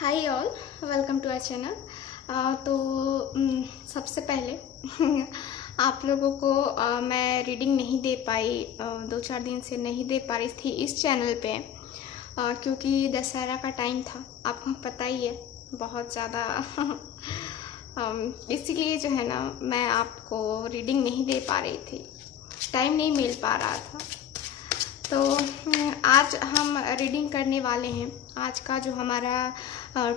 Hi all, welcome to our channel. तो सबसे पहले आप लोगों को मैं रीडिंग नहीं दे पाई, 2-4 दिन से नहीं दे पा रही थी इस चैनल पे, क्योंकि दशहरा का टाइम था, आपको पता ही है, बहुत ज़्यादा। इसीलिए जो है ना, मैं आपको रीडिंग नहीं दे पा रही थी, टाइम नहीं मिल पा रहा था। तो आज हम रीडिंग करने वाले हैं। आज का जो हमारा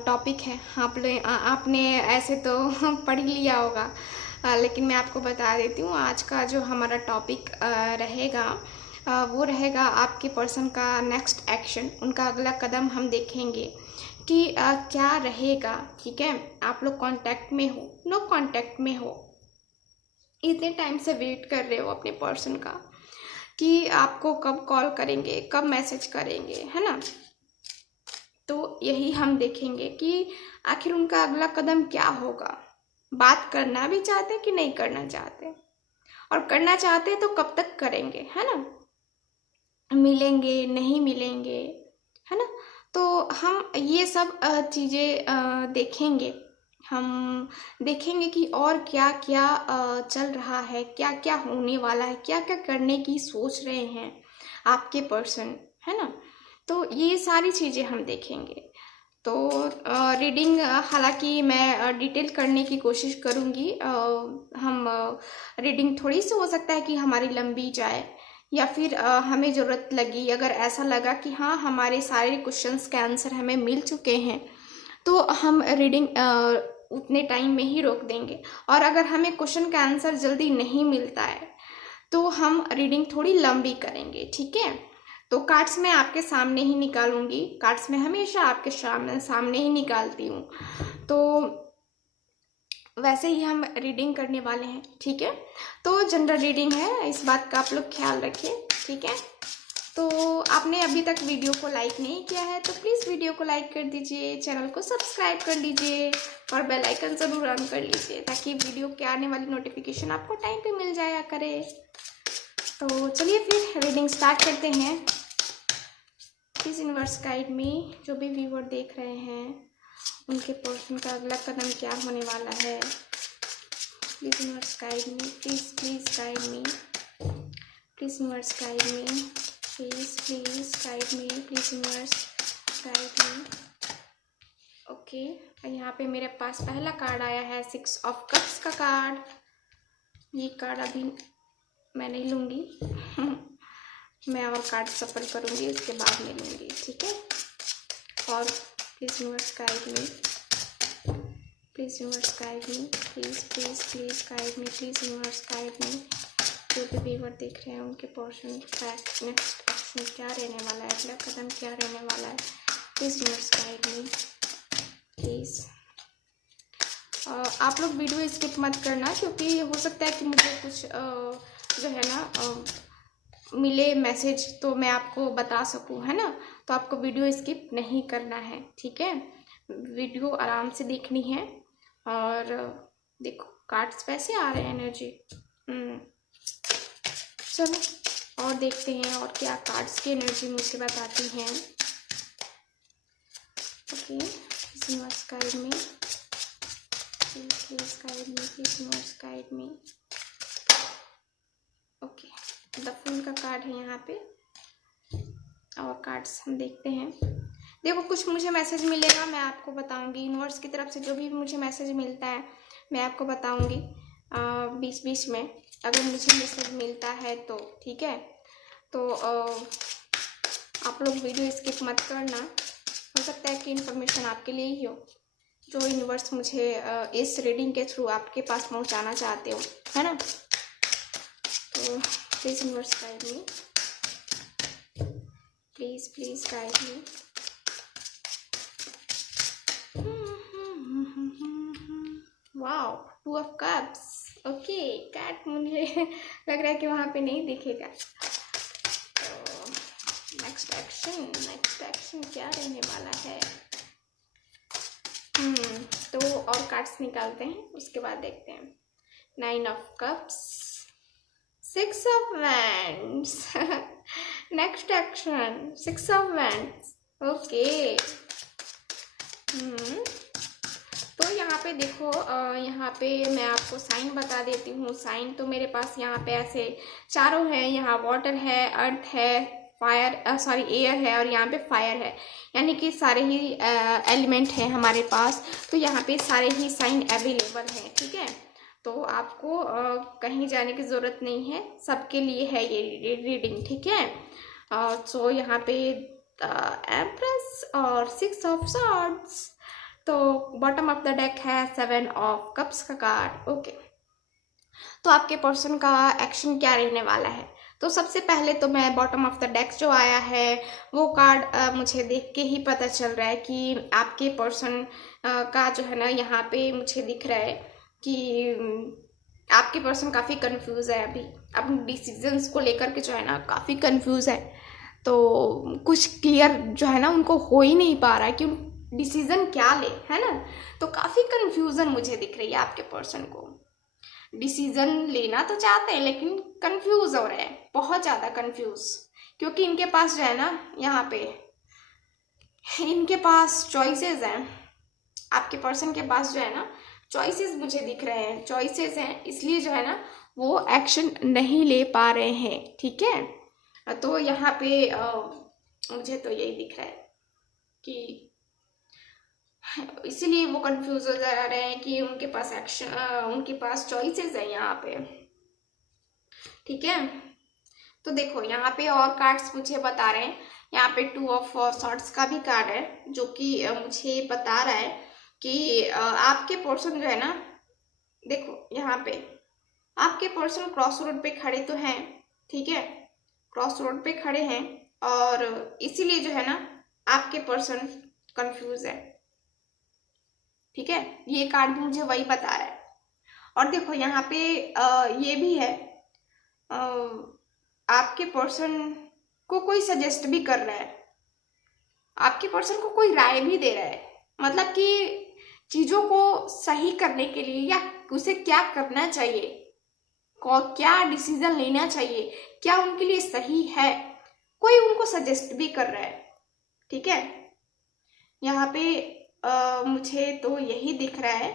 टॉपिक है, आपने ऐसे तो पढ़ ही लिया होगा, लेकिन मैं आपको बता देती हूँ। आज का जो हमारा टॉपिक रहेगा, वो रहेगा आपके पर्सन का नेक्स्ट एक्शन, उनका अगला कदम हम देखेंगे कि क्या रहेगा। ठीक है, आप लोग कांटेक्ट में हो, नो कांटेक्ट में हो, इतने टाइम से वेट कर रहे हो अपने पर्सन का कि आपको कब कॉल करेंगे, कब मैसेज करेंगे, है ना। तो यही हम देखेंगे कि आखिर उनका अगला कदम क्या होगा। बात करना भी चाहते कि नहीं करना चाहते, और करना चाहते तो कब तक करेंगे, है ना। मिलेंगे नहीं मिलेंगे, है ना। तो हम ये सब चीज़ें देखेंगे। हम देखेंगे कि और क्या क्या चल रहा है, क्या क्या होने वाला है, क्या क्या करने की सोच रहे हैं आपके पर्सन, है ना। तो ये सारी चीज़ें हम देखेंगे। तो रीडिंग हालांकि मैं डिटेल करने की कोशिश करूँगी। हम रीडिंग थोड़ी सी हो सकता है कि हमारी लंबी जाए, या फिर हमें ज़रूरत लगी, अगर ऐसा लगा कि हाँ हमारे सारे क्वेश्चंस के आंसर हमें मिल चुके हैं, तो हम रीडिंग उतने टाइम में ही रोक देंगे। और अगर हमें क्वेश्चन का आंसर जल्दी नहीं मिलता है, तो हम रीडिंग थोड़ी लंबी करेंगे। ठीक है, तो कार्ड्स मैं आपके सामने ही निकालूंगी। कार्ड्स मैं हमेशा आपके सामने ही निकालती हूँ, तो वैसे ही हम रीडिंग करने वाले हैं। ठीक है, तो जनरल रीडिंग है, इस बात का आप लोग ख्याल रखिए। ठीक है, तो आपने अभी तक वीडियो को लाइक नहीं किया है तो प्लीज़ वीडियो को लाइक कर दीजिए, चैनल को सब्सक्राइब कर लीजिए और बेल आइकन ज़रूर ऑन कर लीजिए, ताकि वीडियो के आने वाली नोटिफिकेशन आपको टाइम पे मिल जाया करे। तो चलिए फिर रीडिंग स्टार्ट करते हैं। प्लीज़ यूनिवर्स गाइड में जो भी व्यूअर देख रहे हैं, उनके पर्सन का अगला कदम क्या होने वाला है। Please universe guide me, please please guide me, please universe guide me, please please guide me, please universe guide me. Okay, यहाँ पे मेरे पास पहला कार्ड आया है 6 ऑफ कप्स का कार्ड। ये कार्ड अभी मैं नहीं लूँगी मैं और कार्ड सफल करूँगी, उसके बाद में लूँगी। ठीक है, और please universe guide me, please universe guide me, please please please guide me, please universe guide मी। जो भी व्यूअर देख रहे हैं, उनके पर्सन का नेक्स्ट एक्शन क्या रहने वाला है, अगला कदम क्या रहने वाला है। Please universe guide me, please. आप लोग वीडियो स्किप मत करना, क्योंकि हो सकता है कि मुझे कुछ जो है ना मिले मैसेज, तो मैं आपको बता सकूं, है ना। तो आपको वीडियो स्किप नहीं करना है। ठीक है, वीडियो आराम से देखनी है। और देखो कार्ड्स वैसे आ रहे हैं, एनर्जी। चलो और देखते हैं और क्या कार्ड्स की एनर्जी मुझे बताती हैं। Okay, universe guide me, please guide me, please universe guide me. Okay, the fool का कार्ड है यहाँ पे, और कार्ड्स हम देखते हैं। देखो कुछ मुझे मैसेज मिलेगा, मैं आपको बताऊंगी। यूनिवर्स की तरफ से जो भी मुझे मैसेज मिलता है मैं आपको बताऊंगी बीच बीच में, अगर मुझे मैसेज मिलता है तो। ठीक है, तो आप लोग वीडियो स्किप मत करना। हो सकता है कि इन्फॉर्मेशन आपके लिए ही हो, जो यूनिवर्स मुझे इस रीडिंग के थ्रू आपके पास पहुंचाना चाहते हो, है ना। तो please universe guide me, please please guide me. Wow, 2 of cups. Okay, cat मुझे लग रहा है कि वहाँ पे नहीं दिखेगा। तो नेक्स्ट एक्शन क्या रहने वाला है। तो और कार्ड्स निकालते हैं, उसके बाद देखते हैं। 9 of cups, 6 of wands next action 6 of wands. Okay, पे देखो, यहाँ पे मैं आपको साइन बता देती हूँ। साइन तो मेरे पास यहाँ पे ऐसे चारों हैं। यहाँ वाटर है, अर्थ है, फायर सॉरी एयर है, और यहाँ पे फायर है, यानी कि सारे ही एलिमेंट हैं हमारे पास। तो यहाँ पे सारे ही साइन अवेलेबल हैं, ठीक है। तो आपको कहीं जाने की ज़रूरत नहीं है, सबके लिए है ये रीडिंग, ठीक है। सो यहाँ पे एम्प्रेस और 6 ऑफ सॉर्ड्स। तो बॉटम ऑफ द डेक है 7 ऑफ कप्स का कार्ड। ओके, तो आपके पर्सन का एक्शन क्या रहने वाला है? तो सबसे पहले तो मैं बॉटम ऑफ द डेक जो आया है वो कार्ड मुझे देख के ही पता चल रहा है कि आपके पर्सन का जो है ना, यहाँ पे मुझे दिख रहा है कि आपके पर्सन काफ़ी कंफ्यूज है अभी अपने डिसीजंस को लेकर के, जो है ना काफ़ी कंफ्यूज है। तो कुछ क्लियर जो है ना उनको हो ही नहीं पा रहा है कि डिसीजन क्या ले, है ना। तो काफ़ी कंफ्यूजन मुझे दिख रही है आपके पर्सन को। डिसीजन लेना तो चाहते हैं लेकिन कंफ्यूज हो रहे हैं, बहुत ज़्यादा कंफ्यूज, क्योंकि इनके पास जो है ना, यहाँ पे इनके पास चॉइसेस हैं। आपके पर्सन के पास जो है ना चॉइसेस मुझे दिख रहे हैं, चॉइसेस हैं, इसलिए जो है ना वो एक्शन नहीं ले पा रहे हैं, ठीक है। तो यहाँ पे मुझे तो यही दिख रहा है कि इसीलिए वो कंफ्यूज हो जा रहे हैं कि उनके पास एक्शन उनके पास चॉइसेस है यहाँ पे, ठीक है। तो देखो यहाँ पे और कार्ड्स मुझे बता रहे हैं, यहाँ पे 2 ऑफ सॉर्ड्स का भी कार्ड है जो कि मुझे बता रहा है कि आपके पर्सन जो है ना, देखो यहाँ पे आपके पर्सन क्रॉस रोड पे खड़े तो हैं, ठीक है, क्रॉस रोड पे खड़े हैं, और इसीलिए जो है ना आपके पर्सन कंफ्यूज है, ठीक है। ये कार्ड भी मुझे वही बता रहा है। और देखो यहाँ पे ये भी है, आपके पर्सन को कोई सजेस्ट भी कर रहा है, आपके पर्सन को कोई राय भी दे रहा है, मतलब कि चीजों को सही करने के लिए या उसे क्या करना चाहिए, क्या डिसीजन लेना चाहिए, क्या उनके लिए सही है, कोई उनको सजेस्ट भी कर रहा है, ठीक है। यहाँ पे मुझे तो यही दिख रहा है।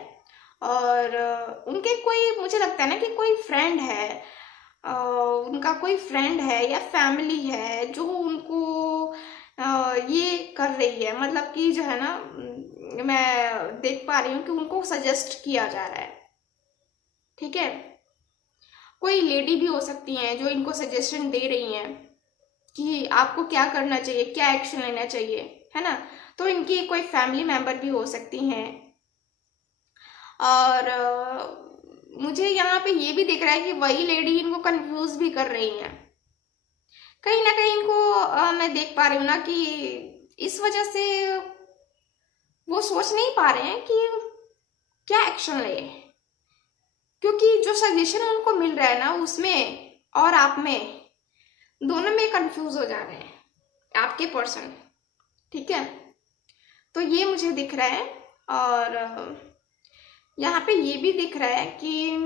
और उनके कोई, मुझे लगता है ना कि कोई फ्रेंड है, उनका कोई फ्रेंड है या फैमिली है जो उनको ये कर रही है, मतलब कि जो है ना मैं देख पा रही हूँ कि उनको सजेस्ट किया जा रहा है, ठीक है। कोई लेडी भी हो सकती हैं जो इनको सजेशन दे रही हैं कि आपको क्या करना चाहिए, क्या एक्शन लेना चाहिए, है ना। तो इनकी कोई फैमिली मेंबर भी हो सकती हैं। और मुझे यहाँ पे ये भी दिख रहा है कि वही लेडी इनको कंफ्यूज भी कर रही हैं, कहीं ना कहीं इनको मैं देख पा रही हूँ ना कि इस वजह से वो सोच नहीं पा रहे हैं कि क्या एक्शन ले, क्योंकि जो सजेशन उनको मिल रहा है ना उसमें और आप में दोनों में कंफ्यूज हो जा रहे हैं आपके पर्सन, ठीक है। तो ये मुझे दिख रहा है। और यहाँ पे ये भी दिख रहा है कि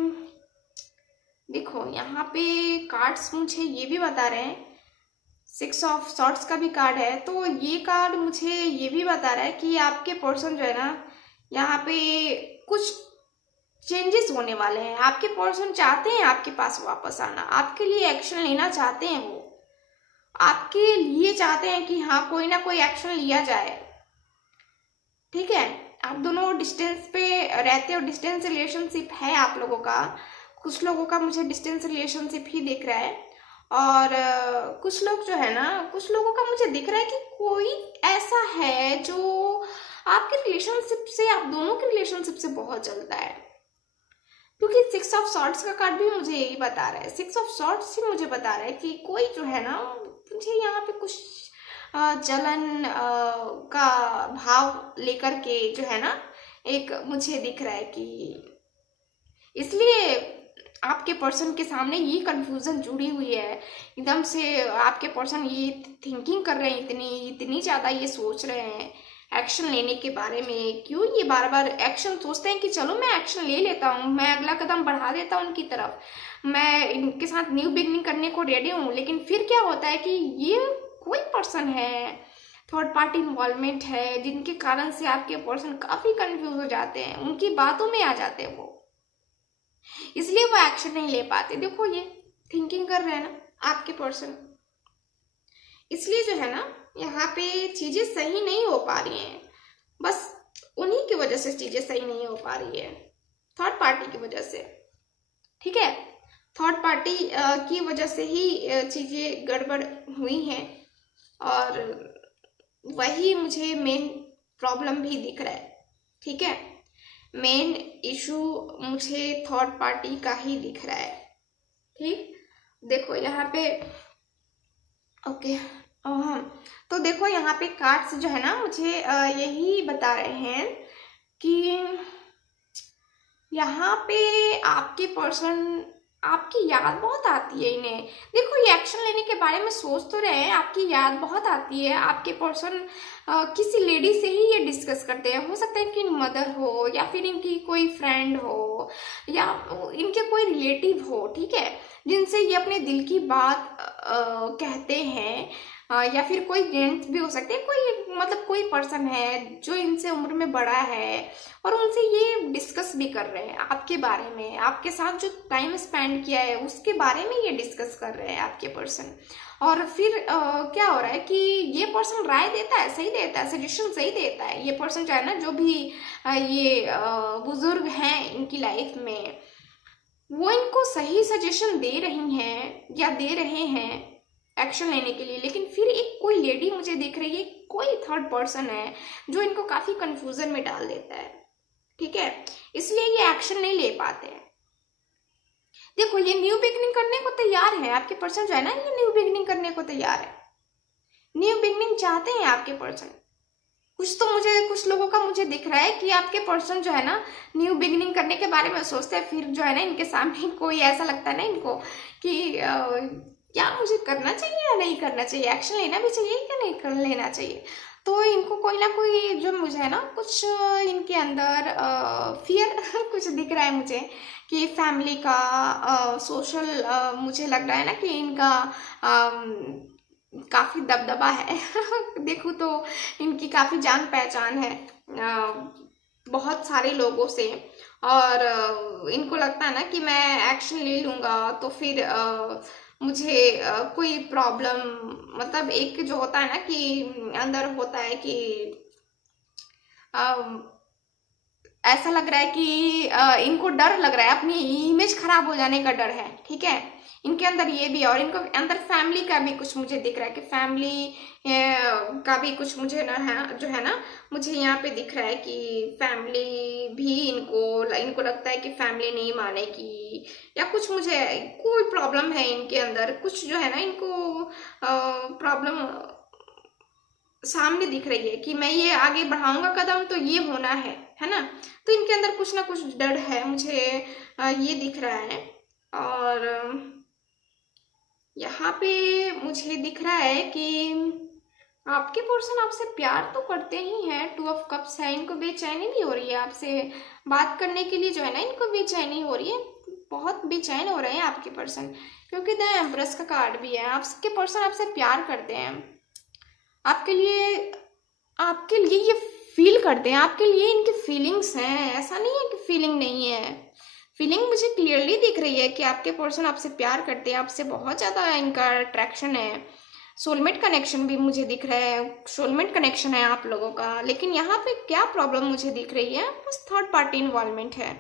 देखो यहाँ पे कार्ड्स मुझे ये भी बता रहे हैं, 6 ऑफ सॉर्ड्स का भी कार्ड है। तो ये कार्ड मुझे ये भी बता रहा है कि आपके पर्सन जो है ना, यहाँ पे कुछ चेंजेस होने वाले हैं। आपके पर्सन चाहते हैं आपके पास वापस आना, आपके लिए एक्शन लेना चाहते हैं, वो आपके लिए चाहते हैं कि हाँ कोई ना कोई एक्शन लिया जाए, ठीक है। आप दोनों डिस्टेंस पे रहते हो, डिस्टेंस रिलेशनशिप है आप लोगों का, कुछ लोगों का मुझे डिस्टेंस रिलेशनशिप ही दिख रहा है। और कुछ लोग जो है ना, कुछ लोगों का मुझे दिख रहा है कि कोई ऐसा है जो आपके रिलेशनशिप से, आप दोनों के रिलेशनशिप से बहुत जलता है, क्योंकि 6 ऑफ सॉर्ड्स का कार्ड भी मुझे यही बता रहा है। 6 ऑफ सॉर्ड्स ही मुझे बता रहा है कि कोई जो है ना, मुझे यहाँ पे कुछ जलन का भाव लेकर के जो है ना एक मुझे दिख रहा है कि इसलिए आपके पर्सन के सामने ये कंफ्यूजन जुड़ी हुई है। एकदम से आपके पर्सन ये थिंकिंग कर रहे हैं, इतनी ज़्यादा ये सोच रहे हैं एक्शन लेने के बारे में। क्यों ये बार बार एक्शन सोचते हैं कि चलो मैं एक्शन ले लेता हूँ, मैं अगला कदम बढ़ा देता हूँ उनकी तरफ, मैं इनके साथ न्यू बिगनिंग करने को रेडी हूँ। लेकिन फिर क्या होता है कि ये कोई पर्सन है थर्ड पार्टी इन्वॉल्वमेंट है, जिनके कारण से आपके पर्सन काफी कंफ्यूज हो जाते हैं, उनकी बातों में आ जाते हैं वो, इसलिए वो एक्शन नहीं ले पाते। देखो ये थिंकिंग कर रहे हैं ना आपके पर्सन, इसलिए जो है ना यहाँ पे चीजें सही नहीं हो पा रही हैं, बस उन्हीं की वजह से चीजें सही नहीं हो पा रही है, थर्ड पार्टी की वजह से। ठीक है, थर्ड पार्टी की वजह से ही चीजें गड़बड़ हुई हैं, और वही मुझे मेन प्रॉब्लम भी दिख रहा है। ठीक है, मेन इशू मुझे थर्ड पार्टी का ही दिख रहा है। ठीक, देखो यहाँ पे ओके, हाँ, तो देखो यहाँ पे कार्ड्स जो है ना मुझे यही बता रहे हैं कि यहाँ पे आपके पर्सन, आपकी याद बहुत आती है इन्हें। देखो ये एक्शन लेने के बारे में सोच तो रहे हैं, आपकी याद बहुत आती है। आपके पर्सन किसी लेडी से ही ये डिस्कस करते हैं, हो सकता है इनकी मदर हो, या फिर इनकी कोई फ्रेंड हो, या इनके कोई रिलेटिव हो, ठीक है, जिनसे ये अपने दिल की बात कहते हैं, या फिर कोई जेंट्स भी हो सकते हैं, कोई मतलब कोई पर्सन है जो इनसे उम्र में बड़ा है, और उनसे ये डिस्कस भी कर रहे हैं आपके बारे में, आपके साथ जो टाइम स्पेंड किया है उसके बारे में ये डिस्कस कर रहे हैं आपके पर्सन। और फिर क्या हो रहा है कि ये पर्सन राय देता है, सही देता है, सजेशन सही देता है। ये पर्सन जो है ना, जो भी ये बुजुर्ग हैं इनकी लाइफ में, वो इनको सही सजेशन दे रही हैं या दे रहे हैं एक्शन लेने के लिए। लेकिन फिर एक कोई लेडी मुझे दिख रही है, कोई थर्ड पर्सन है जो इनको काफी कंफ्यूजन में डाल देता है। ठीक है, इसलिए ये एक्शन नहीं ले पाते हैं। देखो ये न्यू बिगनिंग करने को तैयार है आपके पर्सन जो है ना, ये न्यू बिगनिंग करने को तैयार है, न्यू बिगनिंग चाहते हैं आपके पर्सन। कुछ लोगों का मुझे दिख रहा है कि आपके पर्सन जो है ना न्यू बिगनिंग करने के बारे में सोचते हैं, फिर जो है ना इनके सामने कोई ऐसा लगता है ना इनको कि क्या मुझे करना चाहिए या नहीं करना चाहिए, एक्शन लेना भी चाहिए या नहीं कर लेना चाहिए। तो इनको कोई ना कोई जो मुझे है ना कुछ इनके अंदर फियर कुछ दिख रहा है मुझे, कि फैमिली का सोशल मुझे लग रहा है ना कि इनका काफी दबदबा है देखूँ तो इनकी काफी जान पहचान है बहुत सारे लोगों से, और इनको लगता है ना कि मैं एक्शन ले लूंगा तो फिर मुझे कोई प्रॉब्लम, मतलब एक जो होता है ना कि अंदर होता है कि ऐसा लग रहा है कि इनको डर लग रहा है, अपनी इमेज खराब हो जाने का डर है। ठीक है, इनके अंदर ये भी, और इनको अंदर फैमिली का भी कुछ मुझे दिख रहा है कि फैमिली का भी कुछ मुझे ना है जो है ना मुझे यहाँ पे दिख रहा है कि फैमिली भी इनको लगता है कि फैमिली नहीं मानेगी, या कुछ मुझे कोई प्रॉब्लम है इनके अंदर, कुछ जो है ना इनको प्रॉब्लम सामने दिख रही है कि मैं ये आगे बढ़ाऊंगा कदम तो ये होना है ना। तो इनके अंदर कुछ ना कुछ डर है, मुझे ये दिख रहा है। और यहाँ पे मुझे दिख रहा है कि आपके पर्सन आपसे प्यार तो करते ही हैं, 2 ऑफ कप्स है, इनको बेचैनी भी हो रही है आपसे बात करने के लिए जो है ना, इनको बेचैनी हो रही है, बहुत बेचैन हो रहे हैं आपके पर्सन, क्योंकि द एम्प्रेस का कार्ड भी है। आपके पर्सन आपसे प्यार करते हैं, आपके लिए ये फील करते हैं, आपके लिए इनकी फीलिंग्स हैं, ऐसा नहीं है कि फीलिंग नहीं है। फीलिंग मुझे क्लियरली दिख रही है कि आपके पर्सन आपसे प्यार करते हैं, आपसे बहुत ज़्यादा इनका अट्रैक्शन है। सोलमेट कनेक्शन भी मुझे दिख रहा है, सोलमेट कनेक्शन है आप लोगों का। लेकिन यहाँ पे क्या प्रॉब्लम मुझे दिख रही है, बस थर्ड पार्टी इन्वॉल्वमेंट है।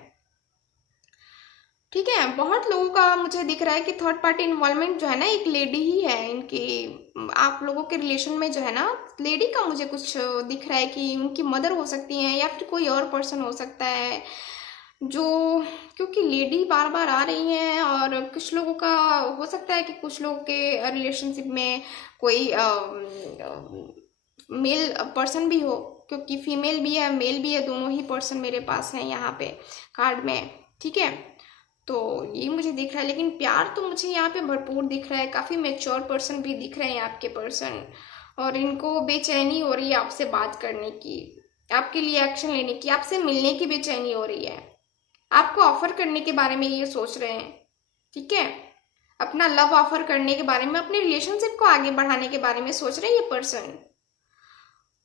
ठीक है, बहुत लोगों का मुझे दिख रहा है कि थर्ड पार्टी इन्वॉल्वमेंट जो है ना एक लेडी ही है इनकी, आप लोगों के रिलेशन में जो है ना लेडी का मुझे कुछ दिख रहा है कि उनकी मदर हो सकती है, या फिर कोई और पर्सन हो सकता है जो, क्योंकि लेडी बार बार आ रही हैं। और कुछ लोगों का हो सकता है कि कुछ लोगों के रिलेशनशिप में कोई मेल पर्सन भी हो, क्योंकि फीमेल भी है मेल भी है, दोनों ही पर्सन मेरे पास हैं यहाँ पे कार्ड में। ठीक है, तो ये मुझे दिख रहा है। लेकिन प्यार तो मुझे यहाँ पे भरपूर दिख रहा है, काफ़ी मैच्योर पर्सन भी दिख रहे हैं आपके पर्सन, और इनको बेचैनी हो रही है आपसे बात करने की, आपके लिए एक्शन लेने की, आपसे मिलने की बेचैनी हो रही है, आपको ऑफर करने के बारे में ये सोच रहे हैं। ठीक है, अपना लव ऑफर करने के बारे में, अपने रिलेशनशिप को आगे बढ़ाने के बारे में सोच रहे हैं ये पर्सन।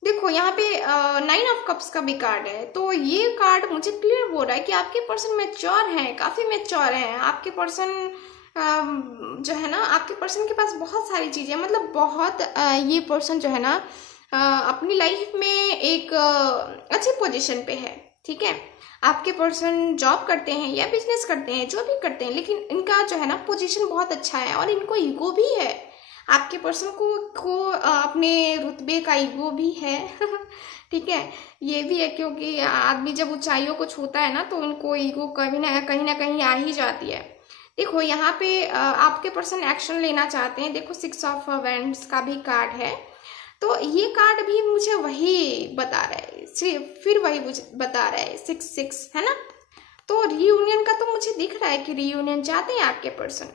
देखो यहाँ पे 9 ऑफ कप्स का भी कार्ड है, तो ये कार्ड मुझे क्लियर बोल रहा है कि आपके पर्सन मैच्योर हैं, काफी मैच्योर हैं। आपके पर्सन जो है ना, आपके पर्सन के पास बहुत सारी चीजें, मतलब बहुत ये पर्सन जो है ना अपनी लाइफ में एक अच्छी पोजीशन पे है, ठीक है। आपके पर्सन जॉब करते हैं या बिजनेस करते हैं, जो भी करते हैं, लेकिन इनका जो है ना पोजीशन बहुत अच्छा है और इनको ईगो भी है। आपके पर्सन को अपने रुतबे का ईगो भी है ठीक है, ये भी है, क्योंकि आदमी जब ऊंचाइयों को छूता है ना तो इनको ईगो कभी ना कहीं आ ही जाती है। देखो यहाँ पे आपके पर्सन एक्शन लेना चाहते हैं। देखो 6 ऑफ वैंड्स का भी कार्ड है, तो ये कार्ड भी मुझे वही बता रहा है, फिर वही मुझे बता रहा है 6 है ना। तो रीयूनियन का तो मुझे दिख रहा है कि रीयूनियन चाहते हैं आपके पर्सन।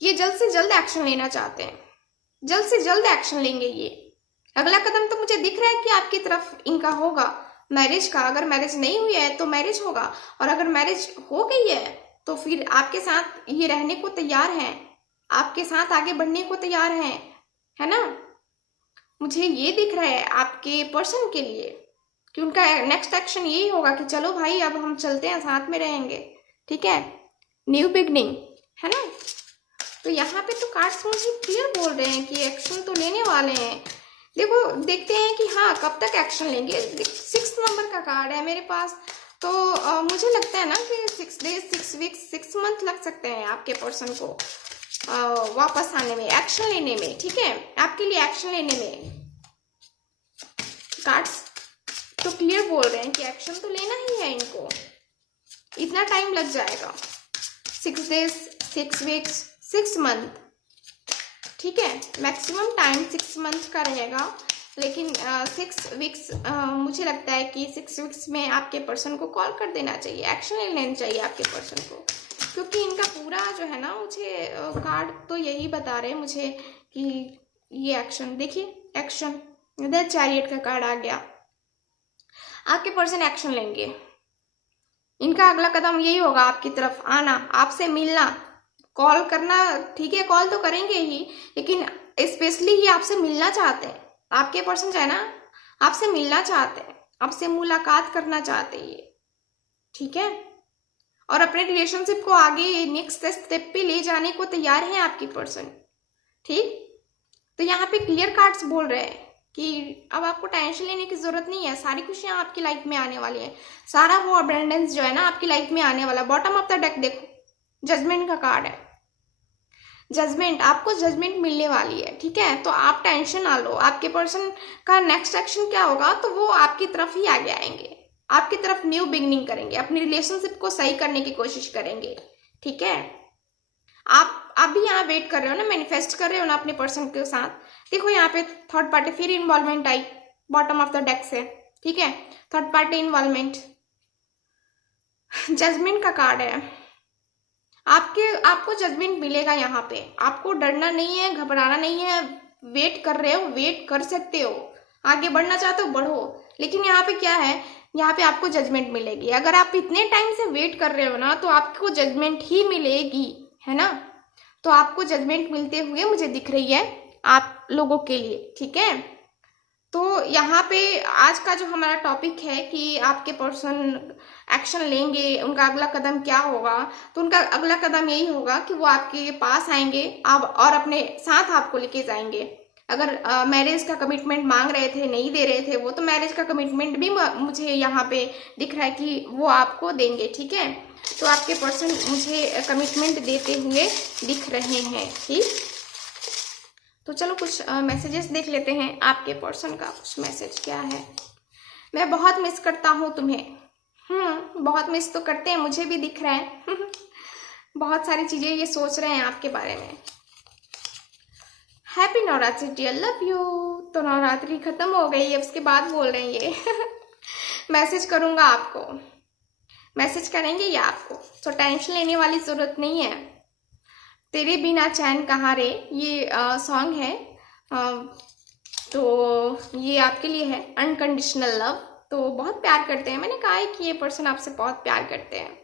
ये जल्द से जल्द एक्शन लेना चाहते हैं, जल्द से जल्द एक्शन लेंगे। ये अगला कदम तो मुझे दिख रहा है कि आपकी तरफ इनका होगा मैरिज का। अगर मैरिज नहीं हुई है तो मैरिज होगा, और अगर मैरिज हो गई है तो फिर आपके साथ ये रहने को तैयार हैं, आपके साथ आगे बढ़ने को तैयार हैं, है ना। मुझे ये दिख रहा है आपके पर्सन के लिए कि उनका नेक्स्ट एक्शन यही होगा कि चलो भाई अब हम चलते हैं, साथ में रहेंगे, ठीक है, न्यू बिगनिंग, है ना। तो यहाँ पे तो कार्ड्स मुझे क्लियर बोल रहे हैं कि एक्शन तो लेने वाले हैं। देखो देखते हैं कि हाँ कब तक एक्शन लेंगे। 6 नंबर का कार्ड है मेरे पास, तो मुझे लगता है ना कि 6 डेज 6 वीक्स 6 मंथ लग सकते हैं आपके पर्सन को वापस आने में, एक्शन लेने में, ठीक है, आपके लिए एक्शन लेने में। कार्ड्स तो क्लियर बोल रहे हैं कि एक्शन तो लेना ही है इनको, इतना टाइम लग जाएगा, 6 डेज 6 वीक्स 6 मंथ, ठीक है, मैक्सिमम टाइम 6 मंथ का रहेगा। लेकिन 6 वीक्स मुझे लगता है कि 6 वीक्स में आपके पर्सन को कॉल कर देना चाहिए, एक्शन ले लेना चाहिए आपके पर्सन को, क्योंकि इनका पूरा जो है ना, मुझे कार्ड तो यही बता रहे हैं मुझे कि ये एक्शन, देखिए एक्शन, इधर चैरियट का कार्ड आ गया। आपके पर्सन एक्शन लेंगे, इनका अगला कदम यही होगा आपकी तरफ आना, आपसे मिलना, कॉल करना, ठीक है, कॉल तो करेंगे ही, लेकिन स्पेशली ये आपसे मिलना चाहते हैं। आपके पर्सन जो है ना आपसे मिलना चाहते हैं, आपसे मुलाकात करना चाहते हैं ये, ठीक है, और अपने रिलेशनशिप को आगे नेक्स्ट स्टेप पे ले जाने को तैयार है आपकी पर्सन, ठीक। तो यहाँ पे क्लियर कार्ड्स बोल रहे हैं कि अब आपको टेंशन लेने की जरूरत नहीं है, सारी खुशियां आपकी लाइफ में आने वाली है, सारा वो अबंडेंस जो है ना आपकी लाइफ में आने वाला। बॉटम ऑफ द डेक देखो, जजमेंट का कार्ड है, जजमेंट, आपको जजमेंट मिलने वाली है, ठीक है, तो आप टेंशन ना लो। आपके पर्सन का नेक्स्ट एक्शन क्या होगा, तो वो आपकी तरफ ही आगे आएंगे, आपकी तरफ न्यू बिगनिंग करेंगे, अपनी रिलेशनशिप को सही करने की कोशिश करेंगे, ठीक है। आप भी यहाँ वेट कर रहे हो ना, मैनिफेस्ट कर रहे हो ना अपने पर्सन के साथ। देखो यहाँ पे थर्ड पार्टी फिर involvement I bottom of the deck से, ठीक है, थर्ड पार्टी इन्वॉल्वमेंट, जजमेंट का कार्ड है। आपको जजमेंट मिलेगा यहाँ पे, आपको डरना नहीं है, घबराना नहीं है, वेट कर रहे हो, वेट कर सकते हो, आगे बढ़ना चाहते हो बढ़ो, लेकिन यहाँ पे क्या है, यहाँ पे आपको जजमेंट मिलेगी। अगर आप इतने टाइम से वेट कर रहे हो ना तो आपको जजमेंट ही मिलेगी, है ना। तो आपको जजमेंट मिलते हुए मुझे दिख रही है आप लोगों के लिए, ठीक है। तो यहाँ पे आज का जो हमारा टॉपिक है कि आपके पर्सन एक्शन लेंगे, उनका अगला कदम क्या होगा, तो उनका अगला कदम यही होगा कि वो आपके पास आएंगे आप और अपने साथ आपको लेके जाएंगे। अगर मैरिज का कमिटमेंट मांग रहे थे, नहीं दे रहे थे वो, तो मैरिज का कमिटमेंट भी मुझे यहाँ पे दिख रहा है कि वो आपको देंगे, ठीक है। तो आपके पर्सन मुझे कमिटमेंट देते हुए दिख रहे हैं, ठीक। तो चलो कुछ मैसेजेस देख लेते हैं आपके पर्सन का, कुछ मैसेज क्या है। मैं बहुत मिस करता हूँ तुम्हें, बहुत मिस तो करते हैं, मुझे भी दिख रहा है बहुत सारी चीजें ये सोच रहे हैं आपके बारे में। Happy Navratri dear, love you. तो नवरात्रि खत्म हो गई है, उसके बाद बोल रहे हैं ये मैसेज करूंगा आपको, मैसेज करेंगे ये आपको, तो टेंशन लेने वाली जरूरत नहीं है। तेरे बिना चैन कहाँ रे, ये सॉन्ग है, तो ये आपके लिए है, अनकंडीशनल लव। तो बहुत प्यार करते हैं, मैंने कहा है कि ये पर्सन आपसे बहुत प्यार करते हैं,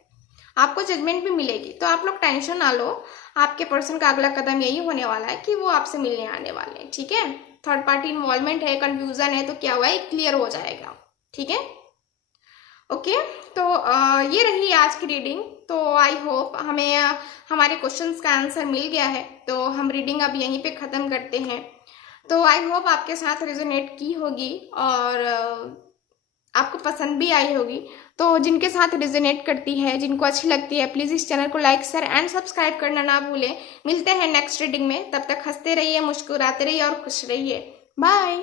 आपको जजमेंट भी मिलेगी, तो आप लोग टेंशन ना लो। आपके पर्सन का अगला कदम यही होने वाला है कि वो आपसे मिलने आने वाले हैं, ठीक है। थर्ड पार्टी इन्वॉल्वमेंट है, कंफ्यूजन है, तो क्या हुआ है, क्लियर हो जाएगा। ठीक है, ओके। तो ये रही आज की रीडिंग। तो आई होप हमें हमारे क्वेश्चंस का आंसर मिल गया है। तो हम रीडिंग अब यहीं पे ख़त्म करते हैं। तो आई होप आपके साथ रेजोनेट की होगी और आपको पसंद भी आई होगी। तो जिनके साथ रेजोनेट करती है, जिनको अच्छी लगती है, प्लीज़ इस चैनल को लाइक, शेयर एंड सब्सक्राइब करना ना भूलें। मिलते हैं नेक्स्ट रीडिंग में, तब तक हंसते रहिए, मुस्कुराते रहिए और खुश रहिए। बाय।